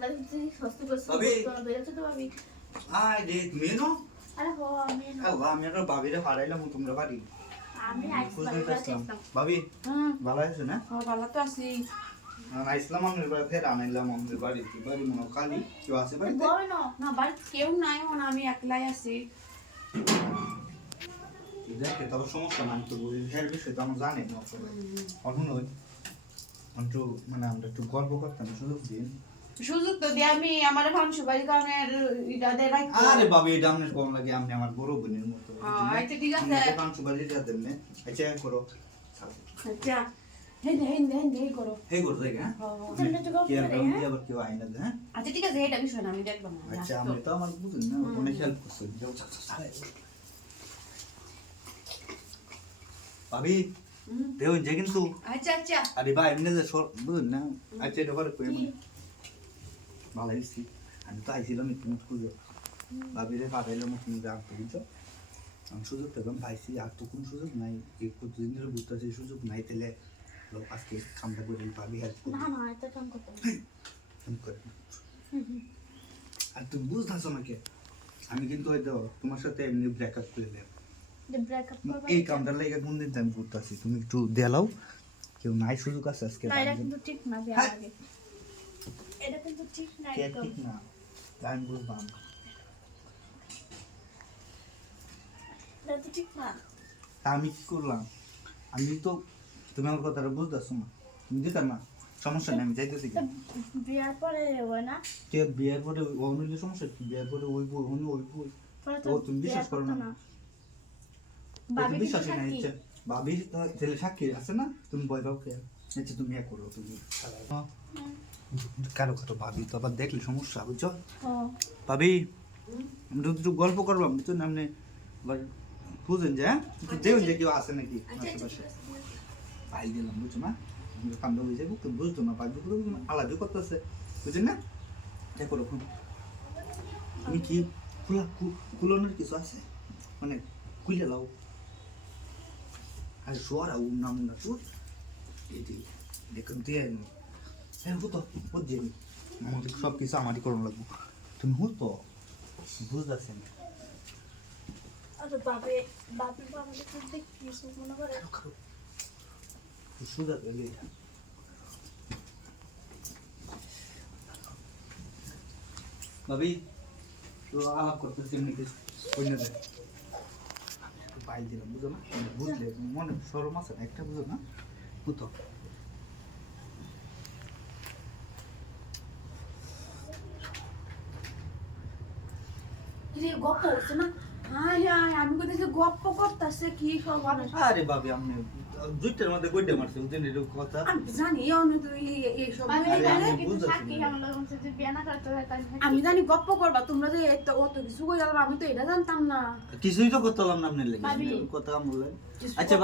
দামটা যদি সস্তা করে তোমার বেরোচ্ছে তো ভাবি আয় রে তুমি নো আরে হো আমি আল্লাহ আমি একটা ভাবিরে হারাইলাম তোমরা বাড়ি আমি আইসলাম ভাবি ভালো আছো না হ্যাঁ ভালো তো আছি আইসলাম আমি ফের আনাইলাম আমাদের বাড়িতে বাড়ি মনে খালি কেউ আছে বাড়িতে বই না না বাড়িতে কেউ নাই মানে আমি একলাই আছি দেখে তবে সমস্যা নাই তো এর বিষয়ে তো আমরা জানি না এখন ওই একটু মানে আমরা একটু গল্প করতাম সুযোগ দিন সুযোগ তো দিয়ে আমি আমার ভাঙসু বাড়ি কারণে এটা দিয়ে রাখি আরে বাবা এটা আপনার কম লাগে আপনি আমার বড় বোনের মতো আচ্ছা ঠিক আছে পাঁচশো বাড়ি যাতে না আচ্ছা করো আচ্ছা হেন করো এই করো দেখে হ্যাঁ কি আর কি আবার কেউ আইনা দে হ্যাঁ আচ্ছা ঠিক আছে এটা বিষয় না আমি দেখব না আচ্ছা আমি তো আমার বুঝুন না অনেক হেল্প করছি যাও ভাবি দেও যে কিন্তু আচ্ছা আচ্ছা আরে ভাই এমনি যে বুঝুন না আচ্ছা এটা করে কই ভালো হইছি আমি তো আইছিলাম তুমি খুঁজো ভাবিরে পাঠাইলাম তুমি জানতে বুঝছো আমি সুযোগ পেলাম পাইছি আর তো কোনো সুযোগ নাই এই কতদিন ধরে বুঝতেছি সুযোগ নাই তাহলে আজকে কামটা করে পাবি হেল্প না না এটা কাম করতে করে আর তুমি বুঝতেছো না কে আমি কিন্তু হয়তো তোমার সাথে এমনি ব্রেকআপ করে দেব যে ব্রেকআপ করব এই কামটার লাগে কোন দিন আমি করতেছি তুমি একটু দেলাও কেউ নাই সুযোগ আছে আজকে না এটা কিন্তু ঠিক না বিয়া আগে এটা কিন্তু ঠিক না কে একদম ঠিক না আমি বুঝলাম এটা তো ঠিক না তা আমি কি করলাম আমি তো তুমি আমার কথাটা বুঝতেছো না তুমি দিতাম না সমস্যা নেই আমি যাইতেছি বিয়ার পরে হয় না কে বিয়ের পরে অন্য সমস্যা কি বিয়ের পরে ওই বই অন্য ওই বই পরে ও তুমি বিশ্বাস করো না ভাবি বিশ্বাস বিশ্বাস নাই ইচ্ছা ভাবি ছেলে সাক্ষী আছে না তুমি বই পাও কে আচ্ছা তুমি এক করো তুমি কারো কারো ভাবি তো আবার দেখলে সমস্যা বুঝছো ভাবি আমি তো একটু গল্প করলাম বুঝছো না আপনি আবার বুঝেন যে হ্যাঁ দেখুন যে কেউ আছে নাকি আশেপাশে ভাই দিলাম বুঝছো না কামটা হয়ে যাবো তুমি বুঝতো না ভাই দুপুরে আলাদা করতেছে বুঝছেন না দেখো রকম তুমি কি কুলানোর কিছু আছে মানে কুইলে লাও আর শোয়ার আউ নাম না শুট এটি দেখুন দিয়ে হ্যাঁ হতো বুঝছি আমাদের সব কিছু আমারই করানো লাগবে তুমি হতো বুঝতেছেন আরে বাবা আমাদের করতে কিছু মনে করে সুদা পেলে ভাবি তো আলাপ করতেছি এমনি কিছু কইনা দেয় বাইল দিলাম বুঝো না বুঝলে মনে সরম আছে না একটা বুঝো না বুঝতো রে গপ্প হচ্ছে না হাই হাই আমি কইতেছি গপ্প করতেছে কি সব আরে বাবি আপনি দুইটার মধ্যে কইটা মারছে বুঝছেন এর কথা আমি জানি অন্য তো এই সব আমি জানি গপ্প করবা তোমরা যে অত কিছু কই আমি তো এটা জানতাম না কিছুই তো করতে পারলাম না আপনার লেগে কথা বললেন আচ্ছা